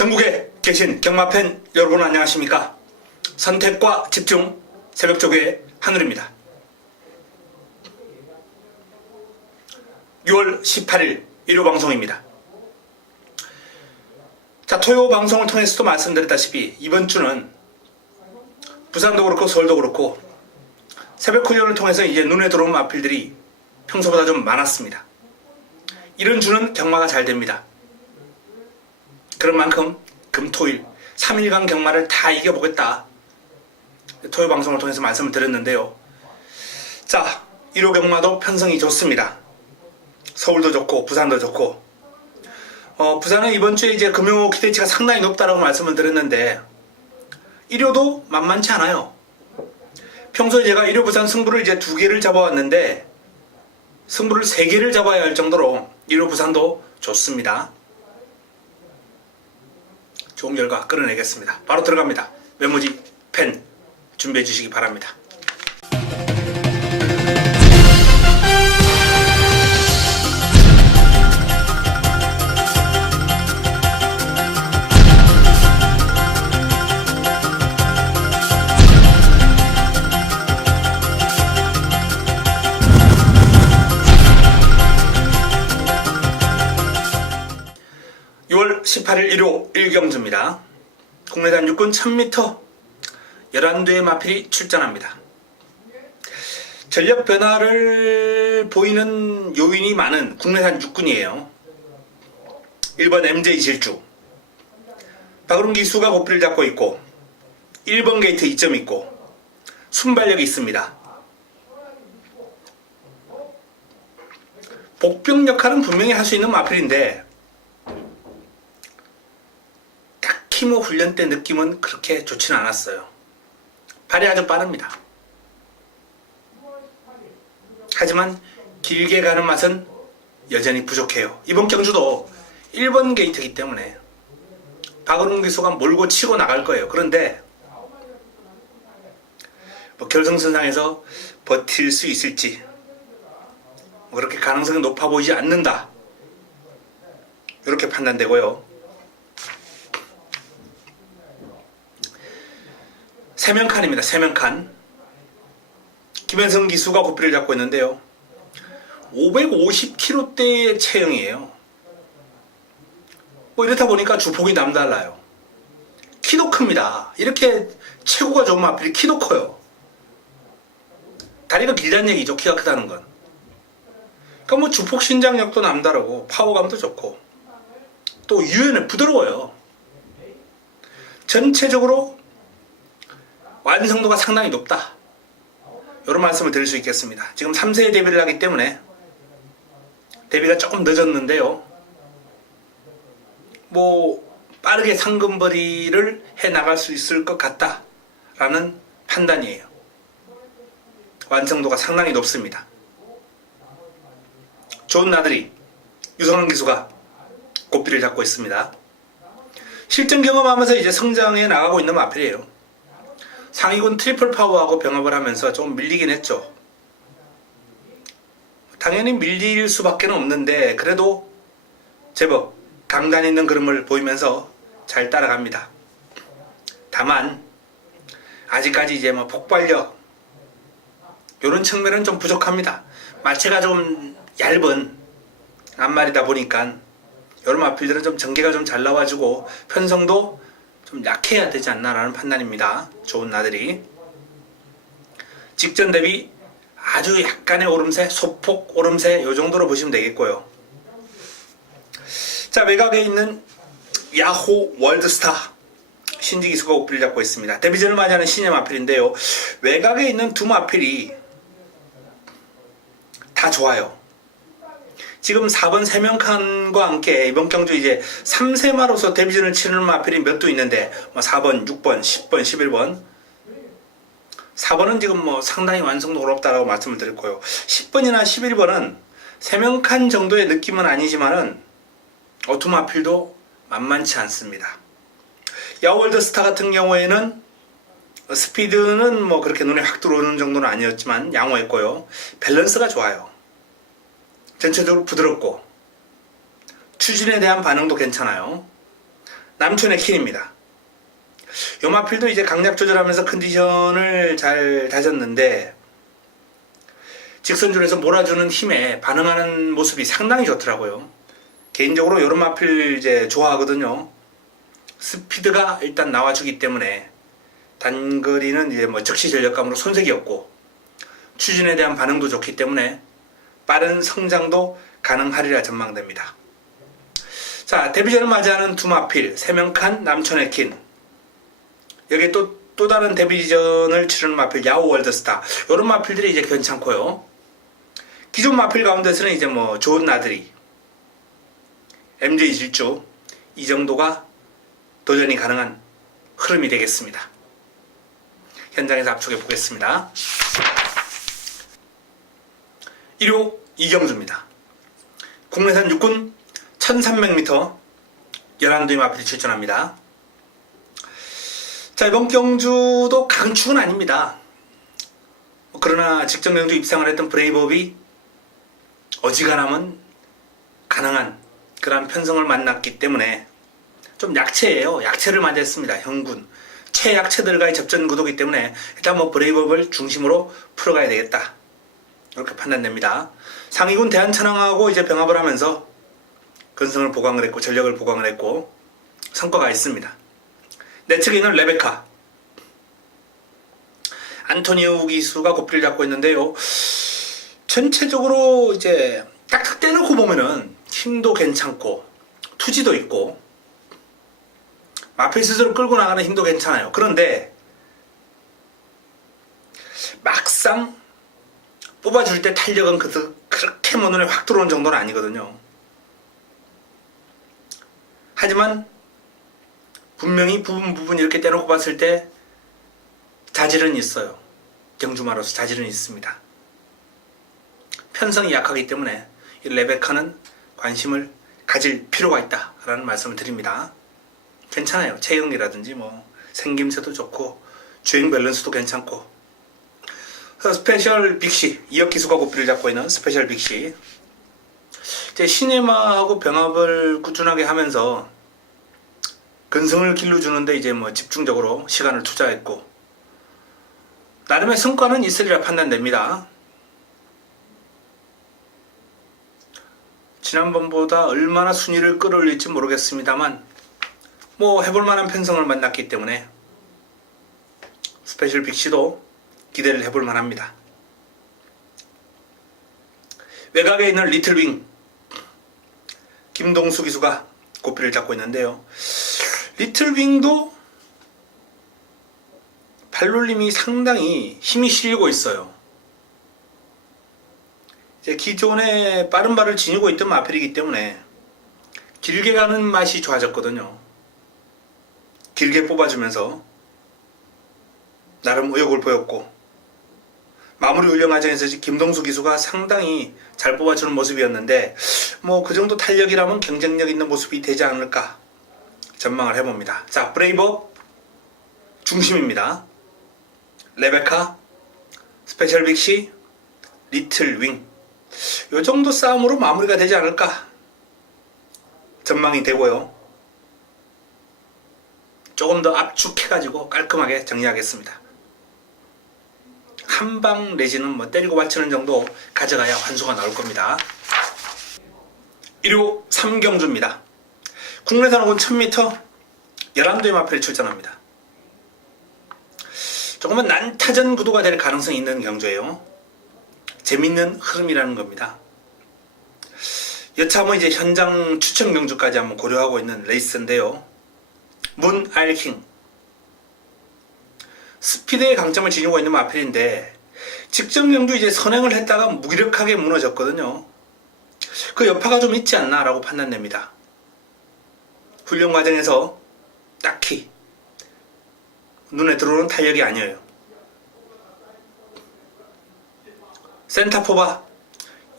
전국에 계신 경마팬 여러분 안녕하십니까? 선택과 집중 새벽조교의 한울입니다. 6월 18일 일요 방송입니다. 자, 토요 방송을 통해서도 말씀드렸다시피 이번 주는 부산도 그렇고 서울도 그렇고 새벽 훈련을 통해서 이제 눈에 들어온 마필들이 평소보다 좀 많았습니다. 이런 주는 경마가 잘 됩니다. 그런 만큼 금토일 3일간 경마를 다 이겨보겠다. 토요 방송을 통해서 말씀을 드렸는데요. 자, 1호 경마도 편성이 좋습니다. 서울도 좋고 부산도 좋고 부산은 이번 주에 이제 금요 기대치가 상당히 높다라고 말씀을 드렸는데 1호도 만만치 않아요. 평소에 제가 1호 부산 승부를 이제 2개를 잡아왔는데 승부를 3개를 잡아야 할 정도로 1호 부산도 좋습니다. 좋은 결과 끌어내겠습니다. 바로 들어갑니다. 외모지 펜 준비해 주시기 바랍니다. (6월 18일) 일요 1경주입니다. 국내단 육군 1000m 11대의 마필이 출전합니다. 전력 변화를 보이는 요인이 많은 국내산 육군이에요. 1번 MJ 질주 박으름 기수가 고삐를 잡고 있고 1번 게이트 2점 있고 순발력이 있습니다. 복병 역할은 분명히 할 수 있는 마필인데 딱히 뭐 훈련 때 느낌은 그렇게 좋지는 않았어요. 발이 아주 빠릅니다. 하지만 길게 가는 맛은 여전히 부족해요. 이번 경주도 1번 게이트이기 때문에 박으름 기수가 몰고 치고 나갈 거예요. 그런데 뭐 결승선상에서 버틸 수 있을지 그렇게 가능성이 높아 보이지 않는다. 이렇게 판단되고요. 세명칸입니다. 세명칸. 김현성 기수가 고삐를 잡고 있는데요. 550kg대의 체형이에요. 뭐 이렇다 보니까 주폭이 남달라요. 키도 큽니다. 이렇게 체구가 좋은 마필이 키도 커요. 다리가 길다는 얘기죠. 키가 크다는 건. 그러니까 뭐 주폭 신장력도 남다르고 파워감도 좋고 또 유연해 부드러워요. 전체적으로 완성도가 상당히 높다. 이런 말씀을 드릴 수 있겠습니다. 지금 3세에 데뷔를 하기 때문에 데뷔가 조금 늦었는데요. 뭐 빠르게 상금벌이를 해나갈 수 있을 것 같다라는 판단이에요. 완성도가 상당히 높습니다. 좋은 나들이 유성환 기수가 고삐를 잡고 있습니다. 실전 경험하면서 이제 성장해 나가고 있는 마필이에요. 상위군 트리플 파워하고 병합을 하면서 좀 밀리긴 했죠. 당연히 밀릴 수밖에 없는데 그래도 제법 강단 있는 그림을 보이면서 잘 따라갑니다. 다만 아직까지 이제 뭐 폭발력 이런 측면은 좀 부족합니다. 마체가 좀 얇은 앞말이다 보니까 이런 마필들은 좀 전개가 좀 잘 나와주고 편성도 좀 약해야 되지 않나라는 판단입니다. 좋은 나들이 직전 대비 아주 약간의 오름세, 소폭 오름세 이 정도로 보시면 되겠고요. 자, 외곽에 있는 야호 월드스타 신지 기수가 고삐를 잡고 있습니다. 데뷔전을 맞이하는 신예 마필인데요. 외곽에 있는 두 마필이 다 좋아요. 지금 4번 세명칸과 함께 이번 경주 이제 3세마로서 데뷔전을 치르는 마필이 몇 도 있는데 뭐 4번, 6번, 10번, 11번 4번은 지금 뭐 상당히 완성도 어렵다라고 말씀을 드렸고요. 10번이나 11번은 세명칸 정도의 느낌은 아니지만은 두 마필도 만만치 않습니다. 야월드스타 같은 경우에는 스피드는 뭐 그렇게 눈에 확 들어오는 정도는 아니었지만 양호했고요. 밸런스가 좋아요. 전체적으로 부드럽고 추진에 대한 반응도 괜찮아요. 남촌의 킨입니다. 요 마필도 이제 강약 조절하면서 컨디션을 잘 다졌는데 직선줄에서 몰아주는 힘에 반응하는 모습이 상당히 좋더라고요. 개인적으로 요런 마필 이제 좋아하거든요. 스피드가 일단 나와주기 때문에 단거리는 이제 뭐 즉시 전력감으로 손색이 없고 추진에 대한 반응도 좋기 때문에 빠른 성장도 가능하리라 전망됩니다. 자, 데뷔전을 맞이하는 두 마필, 세명칸, 남촌의 킨. 여기에 또 다른 데뷔전을 치르는 마필, 야후 월드스타. 이런 마필들이 이제 괜찮고요. 기존 마필 가운데서는 이제 뭐 좋은 나들이, MJ 질주, 이 정도가 도전이 가능한 흐름이 되겠습니다. 현장에서 압축해 보겠습니다. 1호 이경주입니다. 국내산 육군 1300m 11도의 마필이 출전합니다. 자, 이번 경주도 강축은 아닙니다. 그러나 직전 경주 입상을 했던 브레이브업이 어지간하면 가능한 그런 편성을 만났기 때문에 좀 약체예요. 약체를 맞이했습니다. 형군 최약체들과의 접전 구도이기 때문에 일단 뭐 브레이브업을 중심으로 풀어가야 되겠다, 이렇게 판단됩니다. 상위군 대한천왕하고 이제 병합을 하면서 근성을 보강을 했고 전력을 보강을 했고 성과가 있습니다. 내 측에 있는 레베카, 안토니오 기수가 고삐를 잡고 있는데요. 전체적으로 이제 딱딱 떼놓고 보면은 힘도 괜찮고 투지도 있고 마필 스스로 끌고 나가는 힘도 괜찮아요. 그런데 막상 뽑아줄 때 탄력은 그렇게 뭐 눈에 확 들어오는 정도는 아니거든요. 하지만 분명히 부분 이렇게 떼놓고 봤을 때 자질은 있어요. 경주마로서 자질은 있습니다. 편성이 약하기 때문에 이 레베카는 관심을 가질 필요가 있다라는 말씀을 드립니다. 괜찮아요. 체형이라든지 뭐 생김새도 좋고 주행 밸런스도 괜찮고. 스페셜 빅시, 이혁 기수가 고삐를 잡고 있는 스페셜 빅시, 이제 시네마하고 병합을 꾸준하게 하면서 근성을 길러주는데 이제 뭐 집중적으로 시간을 투자했고 나름의 성과는 있으리라 판단됩니다. 지난번보다 얼마나 순위를 끌어올릴지 모르겠습니다만 뭐 해볼 만한 편성을 만났기 때문에 스페셜 빅시도 기대를 해볼 만합니다. 외곽에 있는 리틀윙, 김동수 기수가 고삐를 잡고 있는데요. 리틀윙도 발놀림이 상당히 힘이 실리고 있어요. 이제 기존에 빠른 발을 지니고 있던 마필이기 때문에 길게 가는 맛이 좋아졌거든요. 길게 뽑아주면서 나름 의욕을 보였고 마무리 훈련 과정에서 김동수 기수가 상당히 잘 뽑아주는 모습이었는데 뭐 그 정도 탄력이라면 경쟁력 있는 모습이 되지 않을까 전망을 해봅니다. 자, 브레이브업 중심입니다. 레베카, 스페셜 빅시, 리틀 윙, 요 정도 싸움으로 마무리가 되지 않을까 전망이 되고요. 조금 더 압축해가지고 깔끔하게 정리하겠습니다. 한방 내지는 뭐 때리고 받치는 정도 가져가야 환수가 나올 겁니다. 1호 삼경주입니다. 국내산 오군 1000m 11도의 마필이 출전합니다. 조금은 난타전 구도가 될 가능성이 있는 경주예요. 재밌는 흐름이라는 겁니다. 여차 뭐 이제 현장 추천 경주까지 한번 고려하고 있는 레이스인데요. 문 알킹, 스피드의 강점을 지니고 있는 마필인데 직전 경주 이제 선행을 했다가 무기력하게 무너졌거든요. 그 여파가 좀 있지 않나 라고 판단됩니다. 훈련 과정에서 딱히 눈에 들어오는 탄력이 아니에요. 센타포바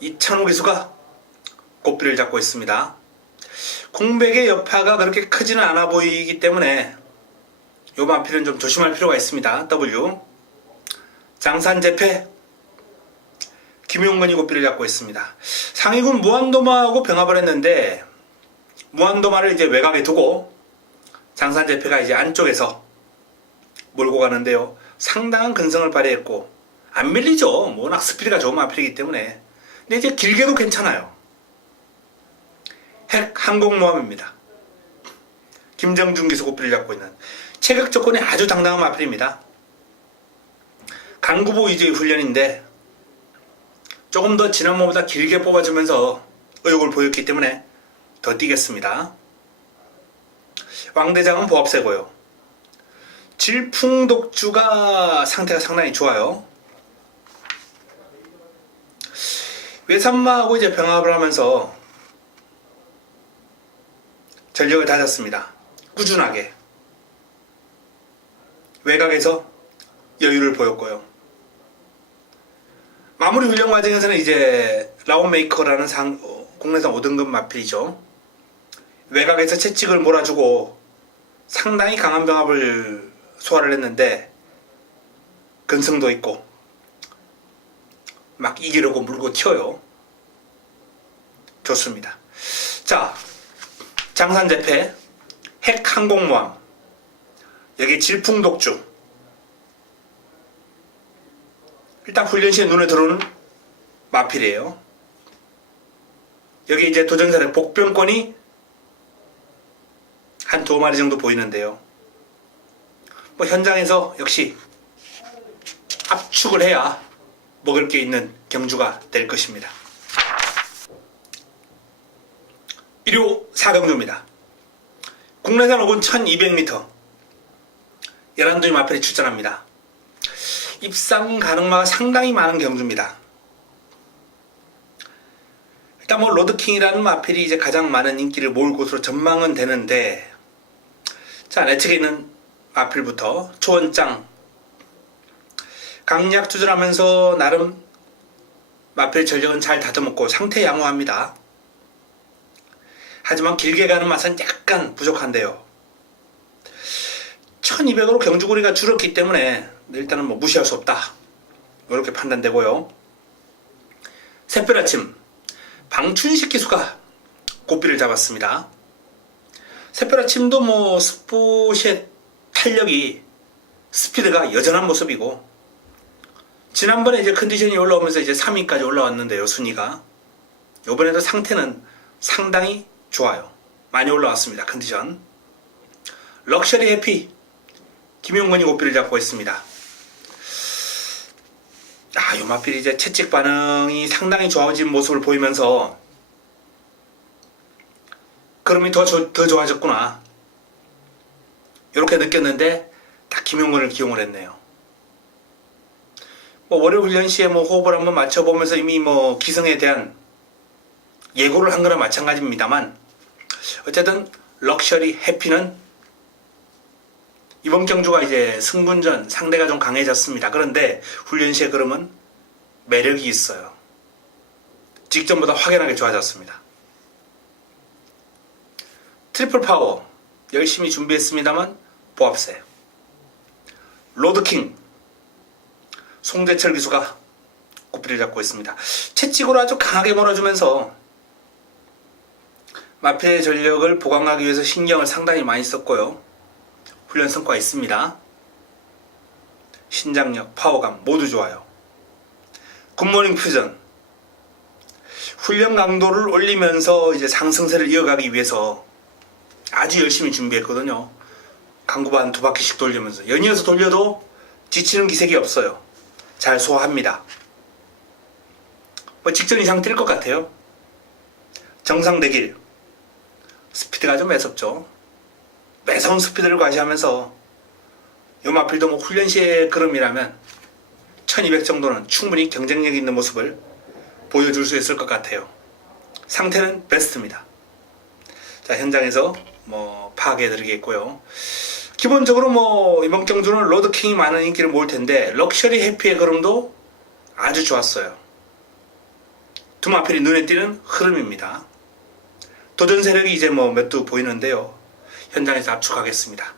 이찬호 기수가 고삐를 잡고 있습니다. 공백의 여파가 그렇게 크지는 않아 보이기 때문에 요 마필은 좀 조심할 필요가 있습니다. W 장산재패 김용건이 고삐를 잡고 있습니다. 상위군 무한도마하고 병합을 했는데 무한도마를 이제 외곽에 두고 장산재패가 이제 안쪽에서 몰고 가는데요. 상당한 근성을 발휘했고 안 밀리죠. 뭐 워낙 스피드가 좋은 마필이기 때문에. 근데 이제 길게도 괜찮아요. 핵 항공모함입니다. 김정준 기수 고삐를 잡고 있는 체격 조건이 아주 당당한 마필입니다. 강구보 위주의 훈련인데 조금 더 지난번보다 길게 뽑아주면서 의욕을 보였기 때문에 더 뛰겠습니다. 왕대장은 보합세고요. 질풍독주가 상태가 상당히 좋아요. 외산마하고 이제 병합을 하면서 전력을 다졌습니다. 꾸준하게. 외곽에서 여유를 보였고요. 마무리 훈련 과정에서는 이제 라운메이커라는 국내산 5등급 마필이죠. 외곽에서 채찍을 몰아주고 상당히 강한 병합을 소화를 했는데 근성도 있고 막 이기려고 물고 튀어요. 좋습니다. 자, 장산재패, 핵항공모함, 여기 질풍독주. 일단 훈련 시에 눈에 들어오는 마필이에요. 여기 이제 도전사의 복병권이 한 2마리 정도 보이는데요. 뭐 현장에서 역시 압축을 해야 먹을 게 있는 경주가 될 것입니다. 1호 4경주입니다. 국내산 오군 1200m 11두의 마필이 출전합니다. 입상 가능마가 상당히 많은 경주입니다. 일단 뭐 로드킹이라는 마필이 이제 가장 많은 인기를 모을 곳으로 전망은 되는데, 자, 내 측에 있는 마필부터 초원장 강약 투절하면서 나름 마필 전력은 잘 다져먹고 상태 양호합니다. 하지만 길게 가는 맛은 약간 부족한데요. 1200으로 경주거리가 줄었기 때문에 일단은 뭐 무시할 수 없다, 이렇게 판단되고요. 샛별아침 방춘식 기수가 고삐를 잡았습니다. 샛별아침도 뭐 스포시의 탄력이, 스피드가 여전한 모습이고, 지난번에 이제 컨디션이 올라오면서 이제 3위까지 올라왔는데요, 순위가. 이번에도 상태는 상당히 좋아요. 많이 올라왔습니다, 컨디션. 럭셔리 해피 김용건이 고삐를 잡고 있습니다. 이 마필이 이제 채찍 반응이 상당히 좋아진 모습을 보이면서 그럼이 더 좋아졌구나, 이렇게 느꼈는데 딱 김용건을 기용을 했네요. 뭐 월요 훈련 시에 뭐 호흡을 한번 맞춰보면서 이미 뭐 기승에 대한 예고를 한 거나 마찬가지입니다만, 어쨌든 럭셔리 해피는 이번 경주가 이제 승분전 상대가 좀 강해졌습니다. 그런데 훈련 시에 그러면 매력이 있어요. 직전보다 확연하게 좋아졌습니다. 트리플 파워 열심히 준비했습니다만 보합세. 로드킹 송재철 기수가 고삐를 잡고 있습니다. 채찍으로 아주 강하게 몰아주면서 마필의 전력을 보강하기 위해서 신경을 상당히 많이 썼고요. 훈련 성과 있습니다. 신장력, 파워감 모두 좋아요. 굿모닝 퓨전 훈련 강도를 올리면서 이제 상승세를 이어가기 위해서 아주 열심히 준비했거든요. 강구반 2바퀴씩 돌리면서 연이어서 돌려도 지치는 기색이 없어요. 잘 소화합니다. 뭐 직전 이상 뛸 것 같아요. 정상대길 스피드가 좀 매섭죠. 매서운 스피드를 과시하면서 요 마필도 뭐 훈련 시의 걸음이라면 1200 정도는 충분히 경쟁력 있는 모습을 보여줄 수 있을 것 같아요. 상태는 베스트입니다. 자, 현장에서 뭐 파악해 드리겠고요. 기본적으로 뭐 이번 경주는 로드킹이 많은 인기를 모을 텐데 럭셔리 해피의 걸음도 아주 좋았어요. 두 마필이 눈에 띄는 흐름입니다. 도전 세력이 이제 뭐 몇 두 보이는데요. 현장에서 압축하겠습니다.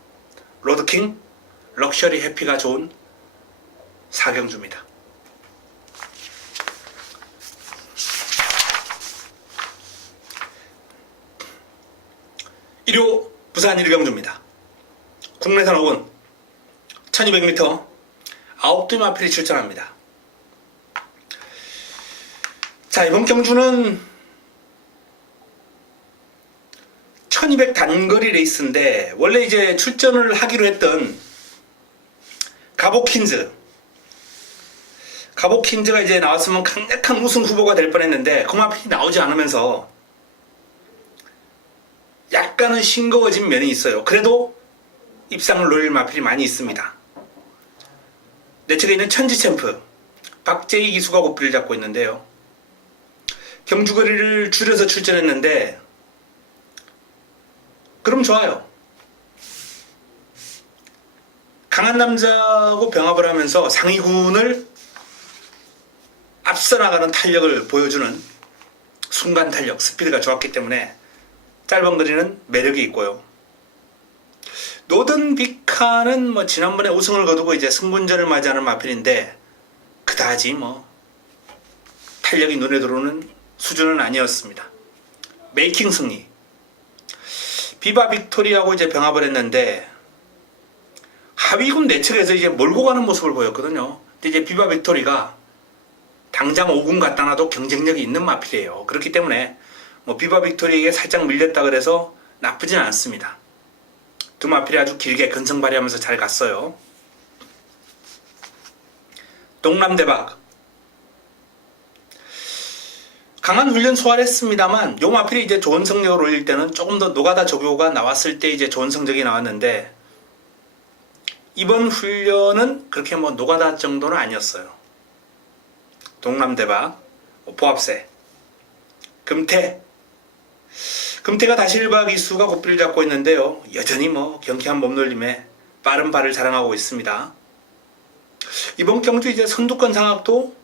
로드킹, 럭셔리 해피가 좋은 4경주입니다. 1호 부산 1경주입니다. 국내산 5군 1200m 9두 마필이 출전합니다. 자, 이번 경주는 1200 단거리 레이스인데 원래 이제 출전을 하기로 했던 가보킨즈가 이제 나왔으면 강력한 우승 후보가 될 뻔했는데 그 마필이 나오지 않으면서 약간은 싱거워진 면이 있어요. 그래도 입상을 노릴 마필이 많이 있습니다. 내 측에 있는 천지챔프 박재희 기수가 고삐를 잡고 있는데요. 경주거리를 줄여서 출전했는데 그럼 좋아요. 강한 남자하고 병합을 하면서 상위군을 앞서 나가는 탄력을 보여주는 순간 탄력, 스피드가 좋았기 때문에 짧은 거리는 매력이 있고요. 노든 비카는 뭐 지난번에 우승을 거두고 이제 승분전을 맞이하는 마필인데 그다지 탄력이 눈에 들어오는 수준은 아니었습니다. 메이킹 승리. 비바 빅토리하고 이제 병합을 했는데 하위군 내측에서 이제 몰고 가는 모습을 보였거든요. 근데 이제 비바 빅토리가 당장 5군 갖다 놔도 경쟁력이 있는 마필이에요. 그렇기 때문에 비바 빅토리에게 살짝 밀렸다 그래서 나쁘진 않습니다. 두 마필이 아주 길게 근성 발휘하면서 잘 갔어요. 동남대박. 강한 훈련 소화를 했습니다만 요 마필이 이제 좋은 성적을 올릴 때는 조금 더 노가다 조교가 나왔을 때 이제 좋은 성적이 나왔는데 이번 훈련은 그렇게 노가다 정도는 아니었어요. 동남대박, 보합세, 금태가 다시 1박 2수가 고삐를 잡고 있는데요. 여전히 경쾌한 몸놀림에 빠른 발을 자랑하고 있습니다. 이번 경주 이제 선두권 장악도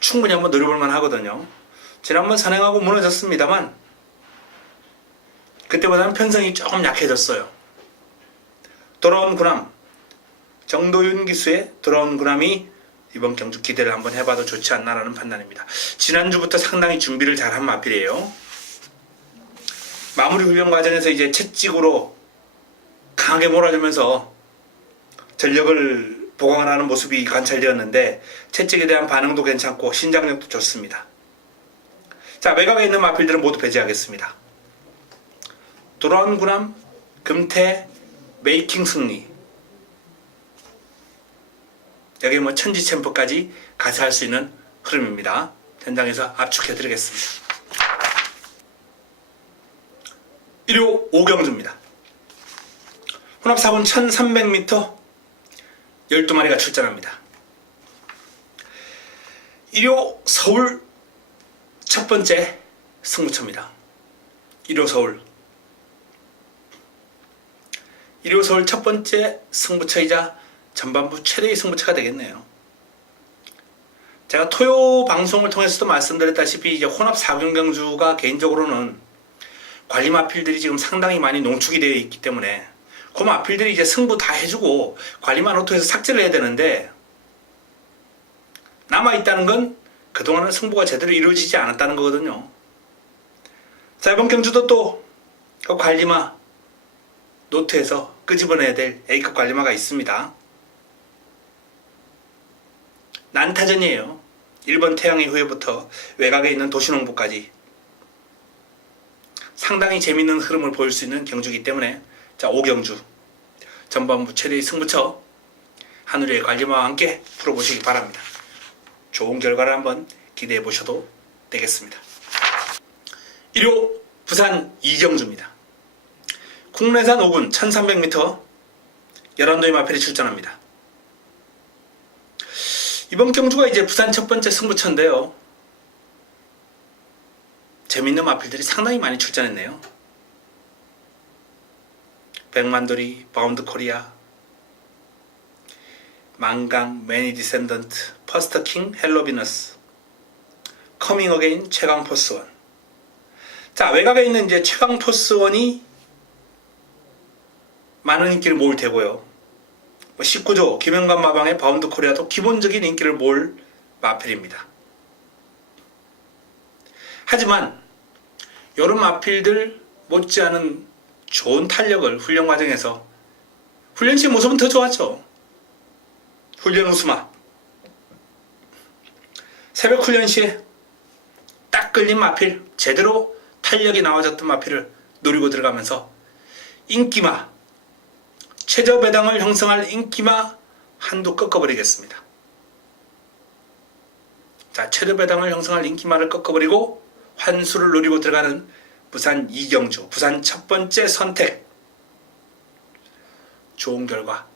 충분히 한번 노려볼 만 하거든요. 지난번 선행하고 무너졌습니다만 그때보다는 편성이 조금 약해졌어요. 돌아온 구남, 정도윤 기수의 돌아온 구남이 이번 경주 기대를 한번 해봐도 좋지 않나라는 판단입니다. 지난주부터 상당히 준비를 잘한 마필이에요. 마무리 훈련 과정에서 이제 채찍으로 강하게 몰아주면서 전력을 보강하는 모습이 관찰되었는데 채찍에 대한 반응도 괜찮고 신장력도 좋습니다. 자, 외곽에 있는 마필들은 모두 배제하겠습니다. 돌아온 구남, 금태, 메이킹 승리. 여기 천지챔프까지 같이 할 수 있는 흐름입니다. 현장에서 압축해드리겠습니다. 1호 5경주입니다. 혼합 4분 1300m 12마리가 출전합니다. 1호 서울 첫 번째 승부처입니다. 1호 서울 첫 번째 승부처이자 전반부 최대의 승부처가 되겠네요. 제가 토요 방송을 통해서도 말씀드렸다시피 이제 혼합 4경 경주가 개인적으로는 관리 마필들이 지금 상당히 많이 농축이 되어 있기 때문에 그 마필들이 이제 승부 다 해주고 관리만 오토에서 삭제를 해야 되는데 남아있다는 건 그동안은 승부가 제대로 이루어지지 않았다는 거거든요. 자, 이번 경주도 또 그 관리마 노트에서 끄집어내야 될 A급 관리마가 있습니다. 난타전이에요. 1번 태양의 후예부터 외곽에 있는 도시농부까지 상당히 재밌는 흐름을 보일 수 있는 경주이기 때문에 자, 5경주 전반부 최대의 승부처 하늘의 관리마와 함께 풀어보시기 바랍니다. 좋은 결과를 한번 기대해 보셔도 되겠습니다. 1호 부산 2경주입니다. 국내산 5군 1300m 11도의 마필이 출전합니다. 이번 경주가 이제 부산 첫 번째 승부처인데요. 재밌는 마필들이 상당히 많이 출전했네요. 백만돌이, 바운드 코리아, 만강, 매니 디센던트, 퍼스터 킹, 헬로 비너스, 커밍 어게인, 최강 포스원. 자, 외곽에 있는 이제 최강 포스원이 많은 인기를 모을 테고요. 19조 김영관 마방의 바운드 코리아도 기본적인 인기를 모을 마필입니다. 하지만 여러 마필들 못지않은 좋은 탄력을 훈련 과정에서 훈련 시 모습은 더 좋았죠. 훈련 웃음아. 새벽 훈련 시에 딱 걸린 마필, 제대로 탄력이 나와졌던 마필을 노리고 들어가면서 인기마, 최저 배당을 형성할 인기마 한두 꺾어버리겠습니다. 자, 최저 배당을 형성할 인기마를 꺾어버리고 환수를 노리고 들어가는 부산 이경주, 부산 첫 번째 선택. 좋은 결과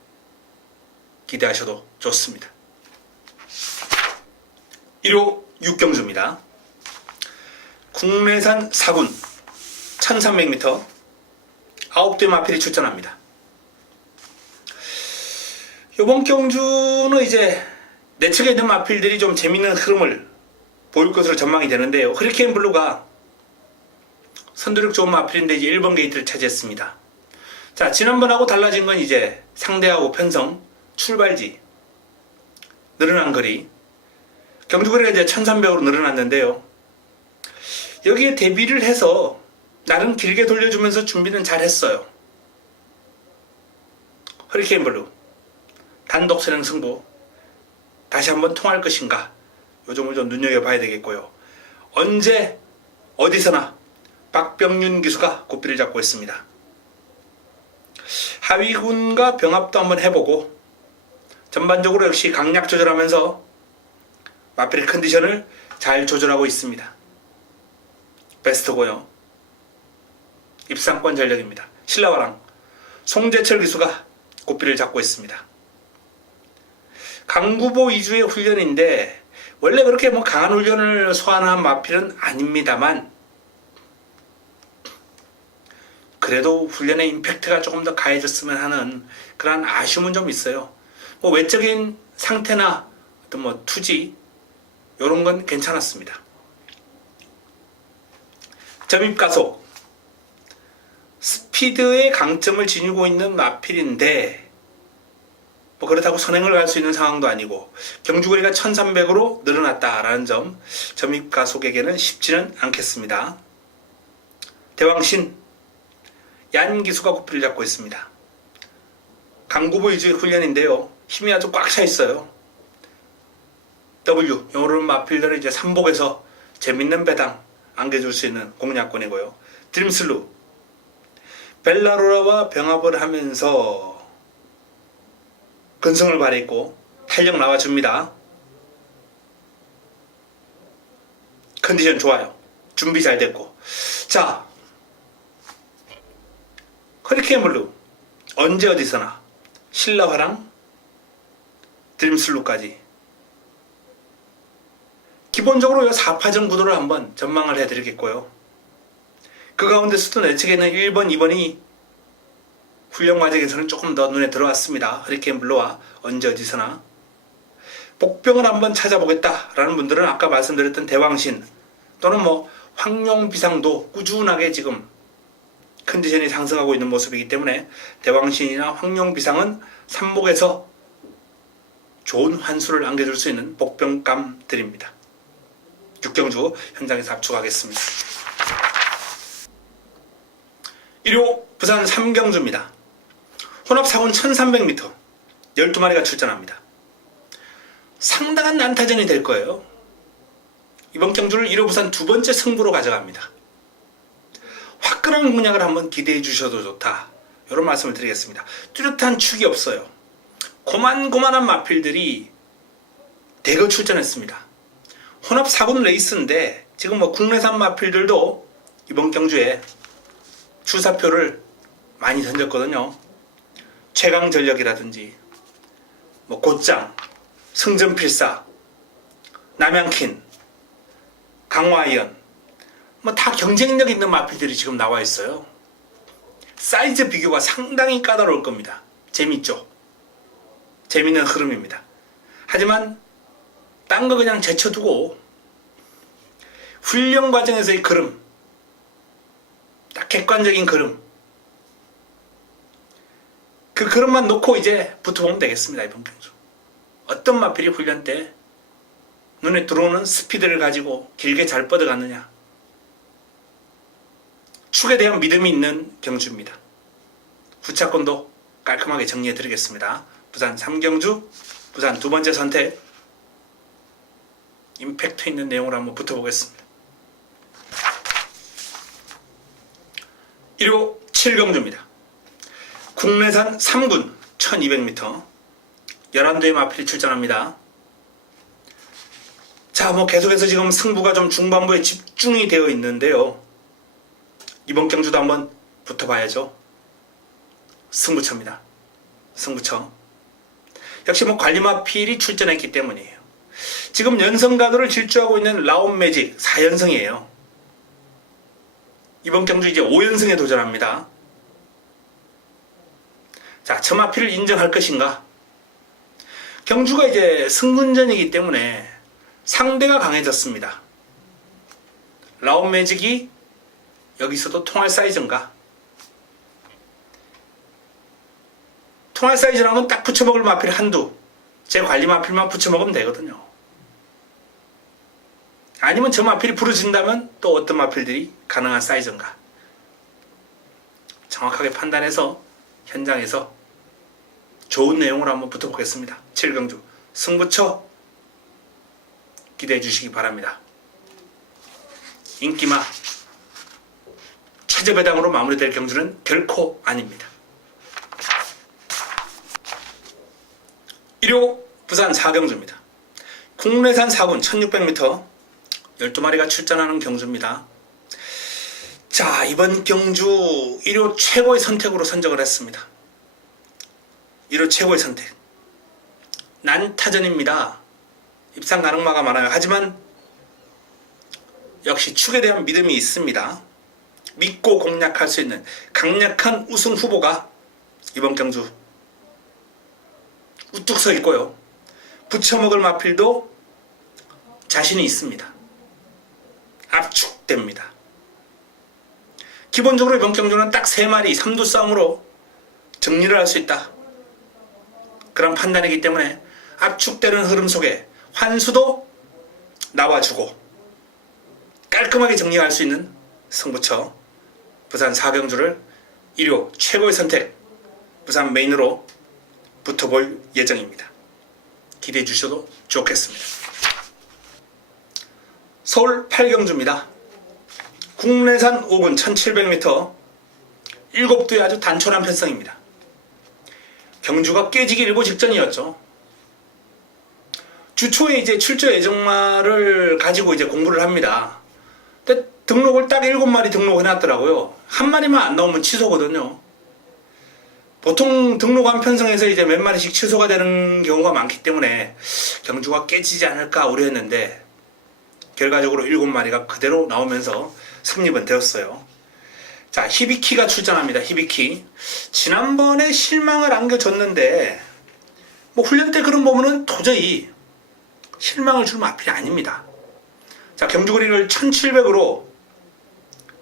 기대하셔도 좋습니다. 1호 육경주입니다. 국내산 사군 1300m 9대 마필이 출전합니다. 이번 경주는 이제 내측에 있는 마필들이 좀 재밌는 흐름을 보일 것으로 전망이 되는데요. 허리케인 블루가 선두력 좋은 마필인데 이제 1번 게이트를 차지했습니다. 자, 지난번하고 달라진 건 이제 상대하고 편성, 출발지, 늘어난 거리. 경주거리가 이제 1300으로 늘어났는데요. 여기에 대비를 해서 나름 길게 돌려주면서 준비는 잘 했어요. 허리케인 블루. 단독 선행 승부. 다시 한번 통할 것인가. 요 점을 좀 눈여겨봐야 되겠고요. 언제, 어디서나 박병윤 기수가 고삐를 잡고 있습니다. 하위군과 병합도 한번 해보고 전반적으로 역시 강약 조절하면서 마필의 컨디션을 잘 조절하고 있습니다. 베스트고요. 입상권 전력입니다. 신라와랑 송재철 기수가 고삐를 잡고 있습니다. 강구보 위주의 훈련인데 원래 그렇게 강한 훈련을 소환한 마필은 아닙니다만 그래도 훈련의 임팩트가 조금 더 가해졌으면 하는 그런 아쉬움은 좀 있어요. 외적인 상태나 어떤 투지 이런 건 괜찮았습니다. 점입가속 스피드의 강점을 지니고 있는 마필인데 그렇다고 선행을 갈 수 있는 상황도 아니고 경주거리가 1300으로 늘어났다라는 점 점입가속에게는 쉽지는 않겠습니다. 대왕신 얀기수가 고삐를 잡고 있습니다. 강구보 위주의 훈련인데요. 힘이 아주 꽉 차 있어요. W, 요런 마필들을 이제 삼복에서 재밌는 배당 안겨줄 수 있는 공략권이고요. 드림슬루, 벨라로라와 병합을 하면서 근성을 발휘했고 탄력 나와줍니다. 컨디션 좋아요. 준비 잘 됐고. 자, 허리케인 블루 언제 어디서나 신라화랑 드림슬루까지 기본적으로 이 4파전 구도를 한번 전망을 해드리겠고요. 그 가운데서도 내측에는 1번, 2번이 훈련 과정에서는 조금 더 눈에 들어왔습니다. 허리케인 블루와 언제 어디서나 복병을 한번 찾아보겠다라는 분들은 아까 말씀드렸던 대왕신 또는 황룡비상도 꾸준하게 지금 컨디션이 상승하고 있는 모습이기 때문에 대왕신이나 황룡비상은 삼복에서 좋은 환수를 안겨줄 수 있는 복병감들입니다. 육경주 현장에서 압축하겠습니다. 1호 부산 삼경주입니다. 혼합사군 1300m 12마리가 출전합니다. 상당한 난타전이 될 거예요. 이번 경주를 1호 부산 두 번째 승부로 가져갑니다. 화끈한 공략을 한번 기대해 주셔도 좋다. 이런 말씀을 드리겠습니다. 뚜렷한 축이 없어요. 고만고만한 마필들이 대거 출전했습니다. 혼합 4군 레이스인데 지금 국내산 마필들도 이번 경주에 출사표를 많이 던졌거든요. 최강전력이라든지 곧장, 승전필사, 남양킨, 강화이언 다 경쟁력 있는 마필들이 지금 나와 있어요. 사이즈 비교가 상당히 까다로울 겁니다. 재밌죠? 재밌는 흐름입니다. 하지만 딴 거 그냥 제쳐두고 훈련 과정에서의 걸음, 딱 객관적인 걸음, 그 걸음만 놓고 이제 붙어보면 되겠습니다. 이번 경주 어떤 마필이 훈련 때 눈에 들어오는 스피드를 가지고 길게 잘 뻗어갔느냐, 축에 대한 믿음이 있는 경주입니다. 후차권도 깔끔하게 정리해 드리겠습니다. 부산 3경주, 부산 두 번째 선택, 임팩트 있는 내용으로 한번 붙어보겠습니다. 1호 7경주입니다. 국내산 3군 1200m 11대의 마필이 출전합니다. 자, 계속해서 지금 승부가 좀 중반부에 집중이 되어 있는데요. 이번 경주도 한번 붙어봐야죠. 승부처입니다. 승부처. 역시 관리마필이 출전했기 때문이에요. 지금 연성가도를 질주하고 있는 라온매직 4연승이에요. 이번 경주 이제 5연승에 도전합니다. 자, 저 마필을 인정할 것인가? 경주가 이제 승군전이기 때문에 상대가 강해졌습니다. 라온매직이 여기서도 통할 사이즈인가? 통할 사이즈라면 딱 붙여먹을 마필 한두, 제 관리 마필만 붙여먹으면 되거든요. 아니면 저 마필이 부러진다면 또 어떤 마필들이 가능한 사이즈인가? 정확하게 판단해서 현장에서 좋은 내용으로 한번 붙어보겠습니다. 7경주 승부처 기대해 주시기 바랍니다. 인기마 최저배당으로 마무리될 경주는 결코 아닙니다. 1호 부산 4경주입니다. 국내산 4군 1600m 12마리가 출전하는 경주입니다. 자, 이번 경주 1호 최고의 선택으로 선정을 했습니다. 1호 최고의 선택. 난타전입니다. 입상 가능마가 많아요. 하지만 역시 축에 대한 믿음이 있습니다. 믿고 공략할 수 있는 강력한 우승 후보가 이번 경주 우뚝 서 있고요. 붙여먹을 마필도 자신이 있습니다. 압축됩니다. 기본적으로 이번 경주는 딱 3마리 3두 싸움으로 정리를 할 수 있다. 그런 판단이기 때문에 압축되는 흐름 속에 환수도 나와주고 깔끔하게 정리할 수 있는 승부처 부산 4경주를 1호 최고의 선택 부산 메인으로 붙어볼 예정입니다. 기대해 주셔도 좋겠습니다. 서울 8경주입니다. 국내산 5군 1700m 7두의 아주 단촐한 편성입니다. 경주가 깨지기 일보 직전이었죠. 주초에 이제 출조 예정마를 가지고 이제 공부를 합니다. 근데 등록을 딱 7마리 등록해놨더라고요. 한 마리만 안 나오면 취소거든요. 보통 등록한 편성에서 이제 몇 마리씩 취소가 되는 경우가 많기 때문에 경주가 깨지지 않을까 우려했는데 결과적으로 7마리가 그대로 나오면서 성립은 되었어요. 자, 히비키가 출전합니다. 히비키. 지난번에 실망을 안겨줬는데 훈련 때 그런 보면은 도저히 실망을 줄 마필이 아닙니다. 자, 경주거리를 1700으로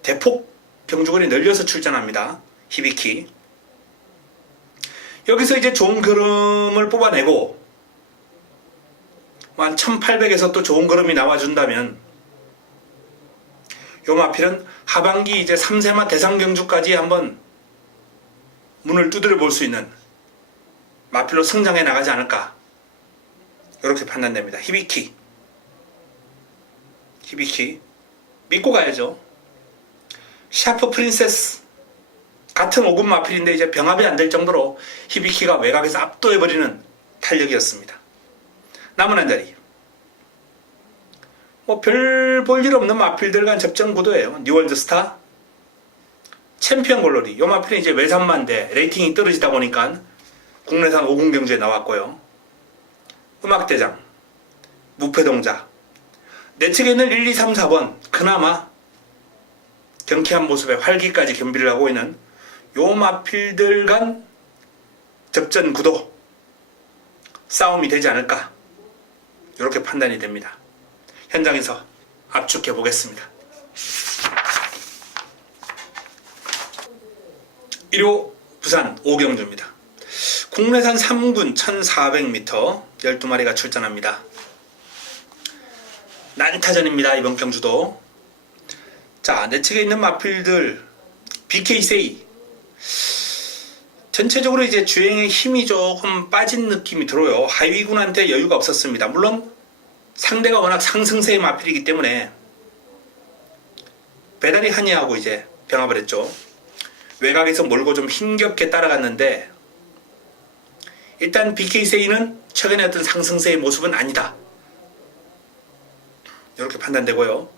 대폭 경주거리 늘려서 출전합니다. 히비키. 여기서 이제 좋은 걸음을 뽑아내고 한 1800에서 또 좋은 걸음이 나와준다면 요 마필은 하반기 이제 3세마 대상 경주까지 한번 문을 두드려 볼 수 있는 마필로 성장해 나가지 않을까 이렇게 판단됩니다. 히비키 믿고 가야죠. 샤프 프린세스 같은 5군 마필인데 이제 병합이 안 될 정도로 히비키가 외곽에서 압도해버리는 탄력이었습니다. 남은 한 자리 별 볼 일 없는 마필들 간 접전 구도예요. 뉴월드스타, 챔피언 골로리. 요 마필은 이제 외산만대 레이팅이 떨어지다 보니까 국내산 5군 경주에 나왔고요. 음악대장, 무패동자. 내 측에 있는 1, 2, 3, 4번 그나마 경쾌한 모습에 활기까지 겸비를 하고 있는 요 마필들 간 접전 구도 싸움이 되지 않을까 이렇게 판단이 됩니다. 현장에서 압축해 보겠습니다. 1호 부산 5경주입니다. 국내산 3군 1400m 12마리가 출전합니다. 난타전입니다. 이번 경주도. 자, 내 측에 있는 마필들 BK세이 전체적으로 이제 주행의 힘이 조금 빠진 느낌이 들어요. 하위군한테 여유가 없었습니다. 물론 상대가 워낙 상승세의 마필이기 때문에 배달이 한이하고 이제 병합을 했죠. 외곽에서 몰고 좀 힘겹게 따라갔는데 일단 BK세이는 최근에 어떤 상승세의 모습은 아니다. 이렇게 판단되고요.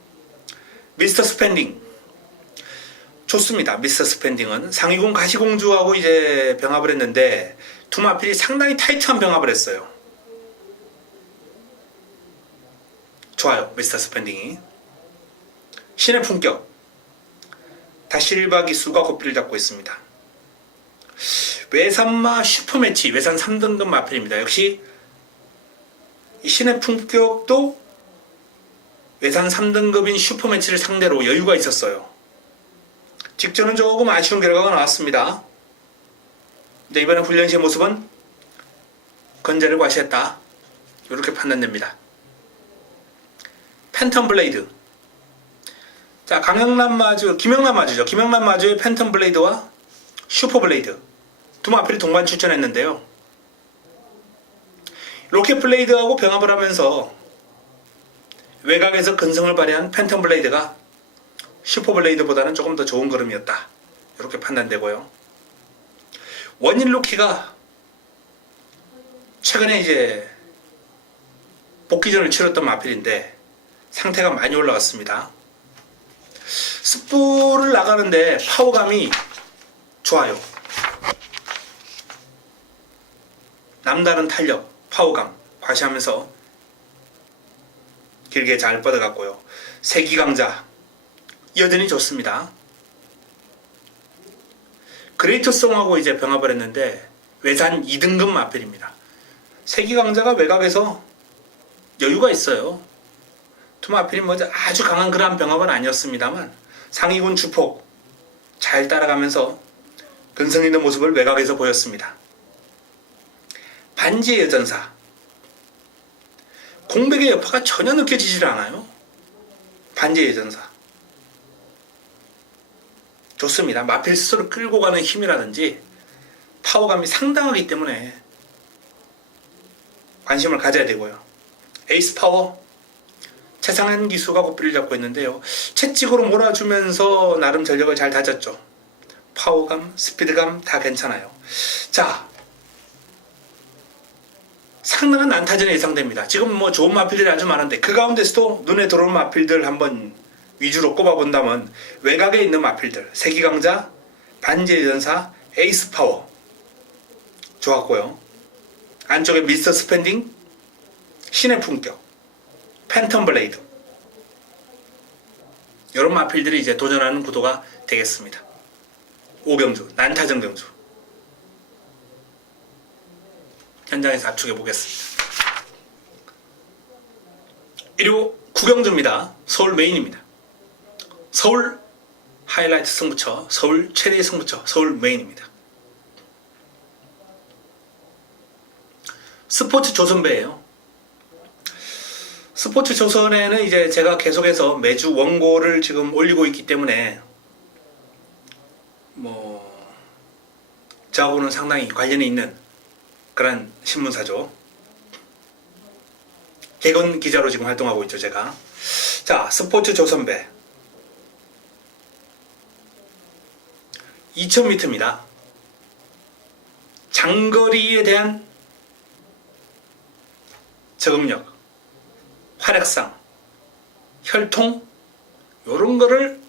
미스터 스펜딩 좋습니다. 미스터 스펜딩은 상위군 가시공주하고 이제 병합을 했는데 두 마필이 상당히 타이트한 병합을 했어요. 좋아요. 미스터 스펜딩이. 신의 품격 다실바 기술과 고삐를 잡고 있습니다. 외산마 슈퍼매치 외산 3등급 마필입니다. 역시 이 신의 품격도 외산 3등급인 슈퍼매치를 상대로 여유가 있었어요. 직전은 조금 아쉬운 결과가 나왔습니다. 이제 이번에 훈련 시의 모습은 건재를 과시했다. 이렇게 판단됩니다. 팬텀 블레이드. 자, 강영란 마주, 김영란 마주죠. 김영란 마주의 팬텀 블레이드와 슈퍼 블레이드. 두 마필이 동반 출전했는데요. 로켓 블레이드하고 병합을 하면서 외곽에서 근성을 발휘한 팬텀 블레이드가 슈퍼 블레이드보다는 조금 더 좋은 걸음이었다. 이렇게 판단되고요. 원일 루키가 최근에 이제 복귀전을 치렀던 마필인데 상태가 많이 올라갔습니다. 스포를 나가는데 파워감이 좋아요. 남다른 탄력, 파워감 과시하면서 길게 잘 뻗어갔고요. 세기강자 여전히 좋습니다. 그레이트송하고 이제 병합을 했는데 외산 2등급 마필입니다. 세기강자가 외곽에서 여유가 있어요. 두 마필이 뭐 아주 강한 그런 병합은 아니었습니다만 상위군 주폭 잘 따라가면서 근성 있는 모습을 외곽에서 보였습니다. 반지의 여전사 공백의 여파가 전혀 느껴지질 않아요. 반지의 여전사 좋습니다. 마필 스스로 끌고 가는 힘이라든지 파워감이 상당하기 때문에 관심을 가져야 되고요. 에이스 파워 최상한 기수가 고삐를 잡고 있는데요. 채찍으로 몰아주면서 나름 전력을 잘 다졌죠. 파워감, 스피드감 다 괜찮아요. 자, 상당한 난타전이 예상됩니다. 지금 뭐 좋은 마필들이 아주 많은데 그 가운데서도 눈에 들어오는 마필들 한번 위주로 꼽아본다면 외곽에 있는 마필들 세기강자, 반지의 전사, 에이스 파워 좋았고요. 안쪽에 미스터 스펜딩, 신의 품격, 팬텀 블레이드 이런 마필들이 이제 도전하는 구도가 되겠습니다. 5경주, 난타전 경주 현장에서 압축해 보겠습니다. 1호 9경주입니다. 서울 메인입니다. 서울 하이라이트 승부처, 서울 최대의 승부처, 서울 메인입니다. 스포츠 조선배예요. 스포츠 조선에는 이제 제가 계속해서 매주 원고를 지금 올리고 있기 때문에 저하고는 상당히 관련이 있는 그런 신문사죠. 개건 기자로 지금 활동하고 있죠, 제가. 자, 스포츠 조선배 2000m입니다. 장거리에 대한 적응력, 활약상, 혈통 이런 거를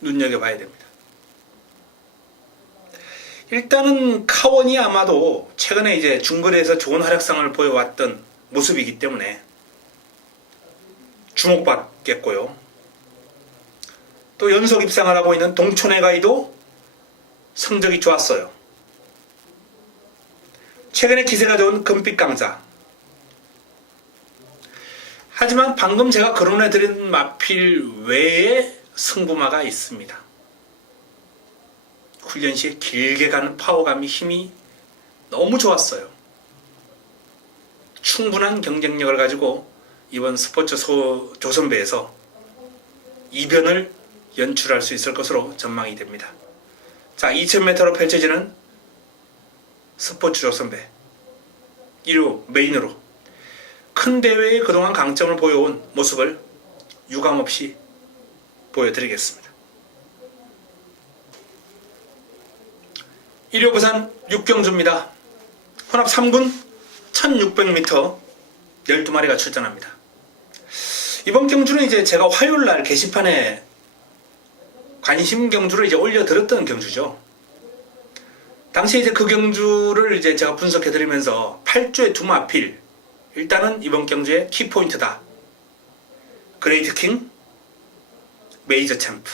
눈여겨봐야 됩니다. 일단은 카원이 아마도 최근에 이제 중거리에서 좋은 활약상을 보여왔던 모습이기 때문에 주목받겠고요. 또 연속 입상을 하고 있는 동촌의 가이도 성적이 좋았어요. 최근에 기세가 좋은 금빛 강자. 하지만 방금 제가 거론해드린 마필 외에 승부마가 있습니다. 훈련 시에 길게 가는 파워감이 힘이 너무 좋았어요. 충분한 경쟁력을 가지고 이번 스포츠 조선배에서 이변을 연출할 수 있을 것으로 전망이 됩니다. 자, 2000m로 펼쳐지는 스포츠 조선배 1호 메인으로 큰 대회에 그동안 강점을 보여온 모습을 유감없이 보여드리겠습니다. 1호 부산 육경주입니다. 혼합 3군 1600m 12마리가 출전합니다. 이번 경주는 이제 제가 화요일날 게시판에 관심 경주를 이제 올려드렸던 경주죠. 당시 이제 그 경주를 이제 제가 분석해드리면서 8주의 두 마필, 일단은 이번 경주의 키포인트다. 그레이트 킹, 메이저 챔프.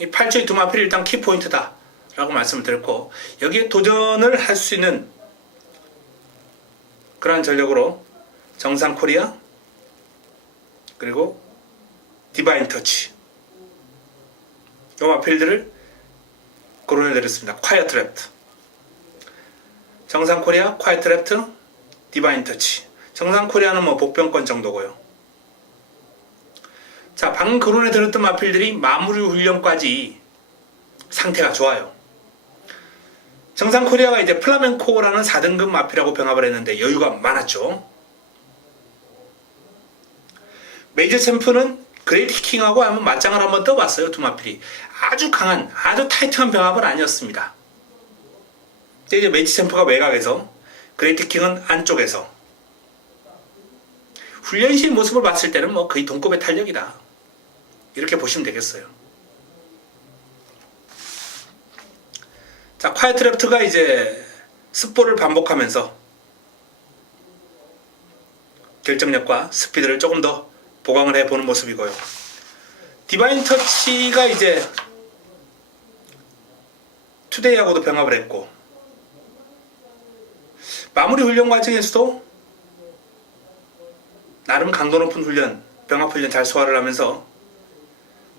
이 8주의 두 마필이 일단 키포인트다 라고 말씀을 드렸고, 여기에 도전을 할 수 있는 그러한 전력으로 정상 코리아, 그리고 디바인 터치, 이 마필들을 거론해드렸습니다. 콰이어트 랩트, 정상 코리아, 콰이어트 랩트, 디바인 터치. 정상 코리아는 뭐 복병권 정도고요. 자, 방금 거론해드렸던 마필들이 마무리 훈련까지 상태가 좋아요. 정상 코리아가 이제 플라멘코라는 4등급 마필하고 병합을 했는데 여유가 많았죠. 메이저 챔프는 그레이트 킹하고 한번 맞짱을 한번 떠봤어요. 두 마필이 아주 강한, 아주 타이트한 병합은 아니었습니다. 근데 이제 메이저 챔프가 외곽에서, 그레이트 킹은 안쪽에서. 훈련 시 모습을 봤을 때는 뭐 거의 동급의 탄력이다, 이렇게 보시면 되겠어요. 자, 콰이어트 랩트가 이제 스포를 반복하면서 결정력과 스피드를 조금 더 보강을 해보는 모습이고요. 디바인 터치가 이제 투데이하고도 병합을 했고, 마무리 훈련 과정에서도 나름 강도 높은 훈련, 병합 훈련 잘 소화를 하면서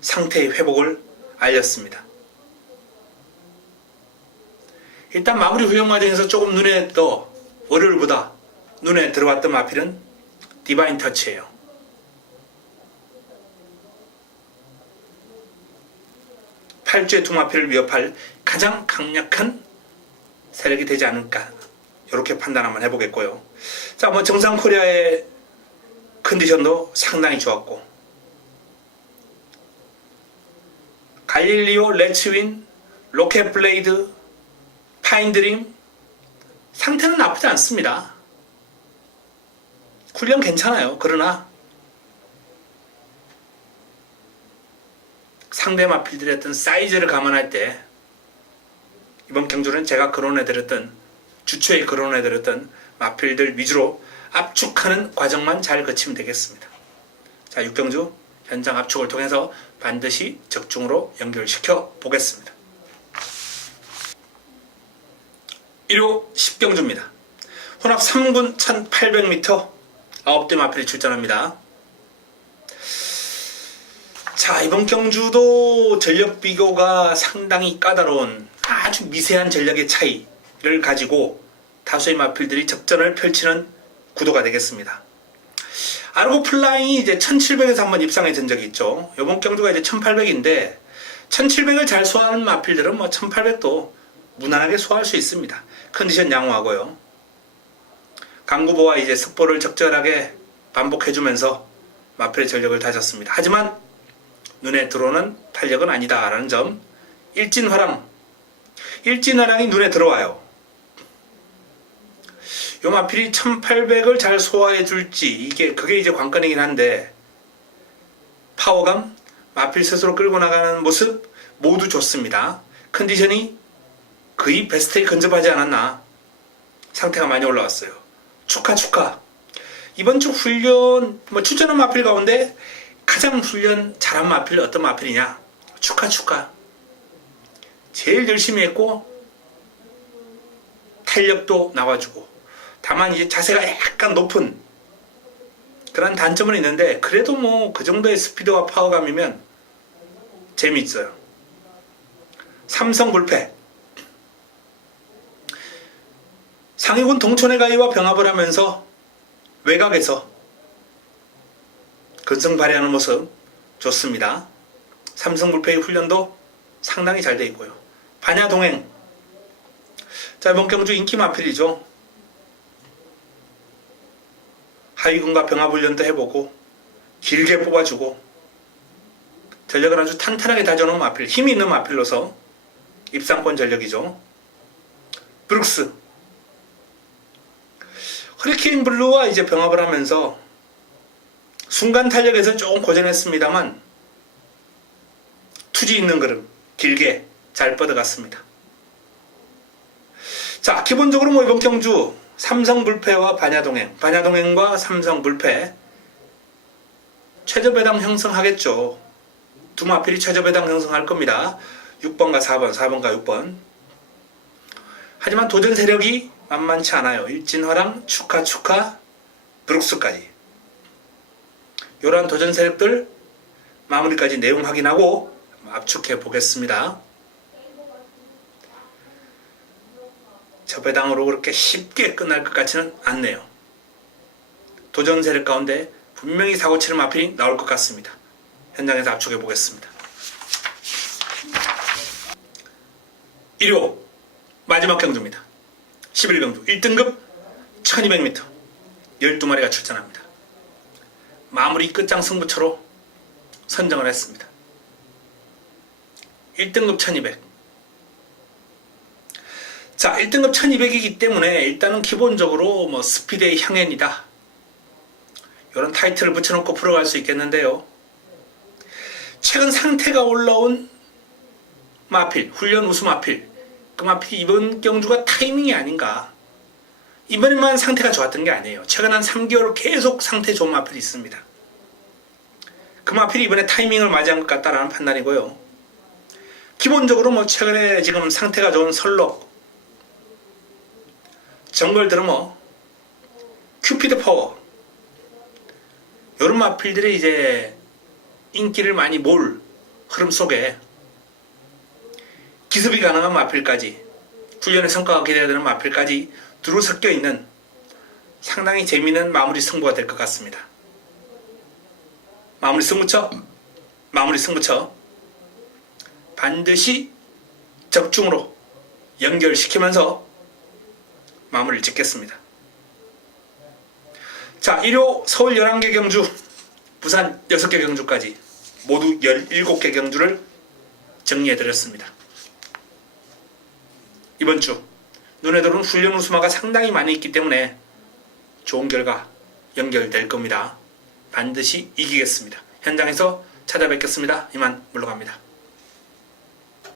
상태의 회복을 알렸습니다. 일단 마무리 훈련 과정에서 조금 눈에 더 월요일보다 눈에 들어왔던 마필은 디바인 터치예요. 8주의 두 마필을 위협할 가장 강력한 세력이 되지 않을까, 이렇게 판단 한번 해보겠고요. 자, 뭐 정상 코리아의 컨디션도 상당히 좋았고, 갈릴리오, 레츠윈, 로켓 블레이드, 파인드림 상태는 나쁘지 않습니다. 훈련 괜찮아요. 그러나 상대 마필들의 어떤 사이즈를 감안할 때 이번 경주는 제가 거론해드렸던, 주초에 거론해드렸던 마필들 위주로 압축하는 과정만 잘 거치면 되겠습니다. 자, 육경주 현장 압축을 통해서 반드시 적중으로 연결시켜 보겠습니다. 1호 10경주입니다. 혼합 3군 1800m 9대 마필이 출전합니다. 자, 이번 경주도 전력 비교가 상당히 까다로운 아주 미세한 전력의 차이를 가지고 다수의 마필들이 접전을 펼치는 구도가 되겠습니다. 아르고 플라잉이 이제 1700에서 한번 입상해 전 적이 있죠. 이번 경주가 이제 1800인데 1700을 잘 소화하는 마필들은 뭐 1800도 무난하게 소화할 수 있습니다. 컨디션 양호하고요. 강구보와 이제 습보를 적절하게 반복해주면서 마필의 전력을 다졌습니다. 하지만 눈에 들어오는 탄력은 아니다라는 점. 일진화랑이 눈에 들어와요. 요 마필이 1800을 잘 소화해 줄지, 그게 이제 관건이긴 한데, 파워감, 마필 스스로 끌고 나가는 모습 모두 좋습니다. 컨디션이 거의 베스트에 근접하지 않았나, 상태가 많이 올라왔어요. 축하. 이번 주 훈련, 출전한 마필 가운데 가장 훈련 잘한 마필 어떤 마필이냐? 축하. 제일 열심히 했고 탄력도 나와주고, 다만 이제 자세가 약간 높은 그런 단점은 있는데, 그래도 뭐 그 정도의 스피드와 파워감이면 재미있어요. 삼성 불패, 상위군 동촌의 가위와 병합을 하면서 외곽에서 근성 발휘하는 모습 좋습니다. 삼성 불패의 훈련도 상당히 잘 돼 있고요. 반야동행, 자, 이번 경주 인기 마필이죠. 하위군과 병합훈련도 해보고 길게 뽑아주고 전력을 아주 탄탄하게 다져놓은 마필, 힘이 있는 마필로서 입상권 전력이죠. 브룩스 허리케인 블루와 이제 병합을 하면서 순간 탄력에서 조금 고전했습니다만 투지 있는 그름 길게 잘 뻗어갔습니다. 자, 기본적으로 뭐 이번 경주 삼성불패와 반야동행, 반야동행과 삼성불패 최저배당 형성하겠죠. 두 마필이 최저배당 형성할 겁니다. 6번과 4번, 4번과 6번. 하지만 도전 세력이 만만치 않아요. 일진화랑 축하, 브룩스까지. 이러한 도전 세력들 마무리까지 내용 확인하고 압축해 보겠습니다. 저배당으로 그렇게 쉽게 끝날 것 같지는 않네요. 도전 세력 가운데 분명히 사고치는 마필이 나올 것 같습니다. 현장에서 압축해 보겠습니다. 일요 마지막 경주입니다. 11경주 1등급 1200m 12마리가 출전합니다. 마무리 끝장 승부처로 선정을 했습니다. 1등급 1200. 자, 1등급 1200이기 때문에 일단은 기본적으로 뭐 스피드의 향연이다, 이런 타이틀을 붙여놓고 풀어갈 수 있겠는데요. 최근 상태가 올라온 마필, 훈련 우수 마필, 그 마필이 이번 경주가 타이밍이 아닌가. 이번에만 상태가 좋았던 게 아니에요. 최근 한 3개월 계속 상태 좋은 마필이 있습니다. 그 마필이 이번에 타이밍을 맞이한 것 같다라는 판단이고요. 기본적으로 뭐 최근에 지금 상태가 좋은 설록, 정글 드러머, 큐피드 파워, 이런 마필들이 이제 인기를 많이 몰 흐름 속에 기습이 가능한 마필까지, 훈련의 성과가 기대되는 마필까지 두루 섞여 있는 상당히 재미있는 마무리 승부가 될 것 같습니다. 마무리 승부처 반드시 적중으로 연결시키면서 마무리를 짓겠습니다. 자, 1호 서울 11개 경주, 부산 6개 경주까지 모두 17개 경주를 정리해드렸습니다. 이번 주 눈에 들어오는 훈련 우수마가 상당히 많이 있기 때문에 좋은 결과 연결될 겁니다. 반드시 이기겠습니다. 현장에서 찾아뵙겠습니다. 이만 물러갑니다.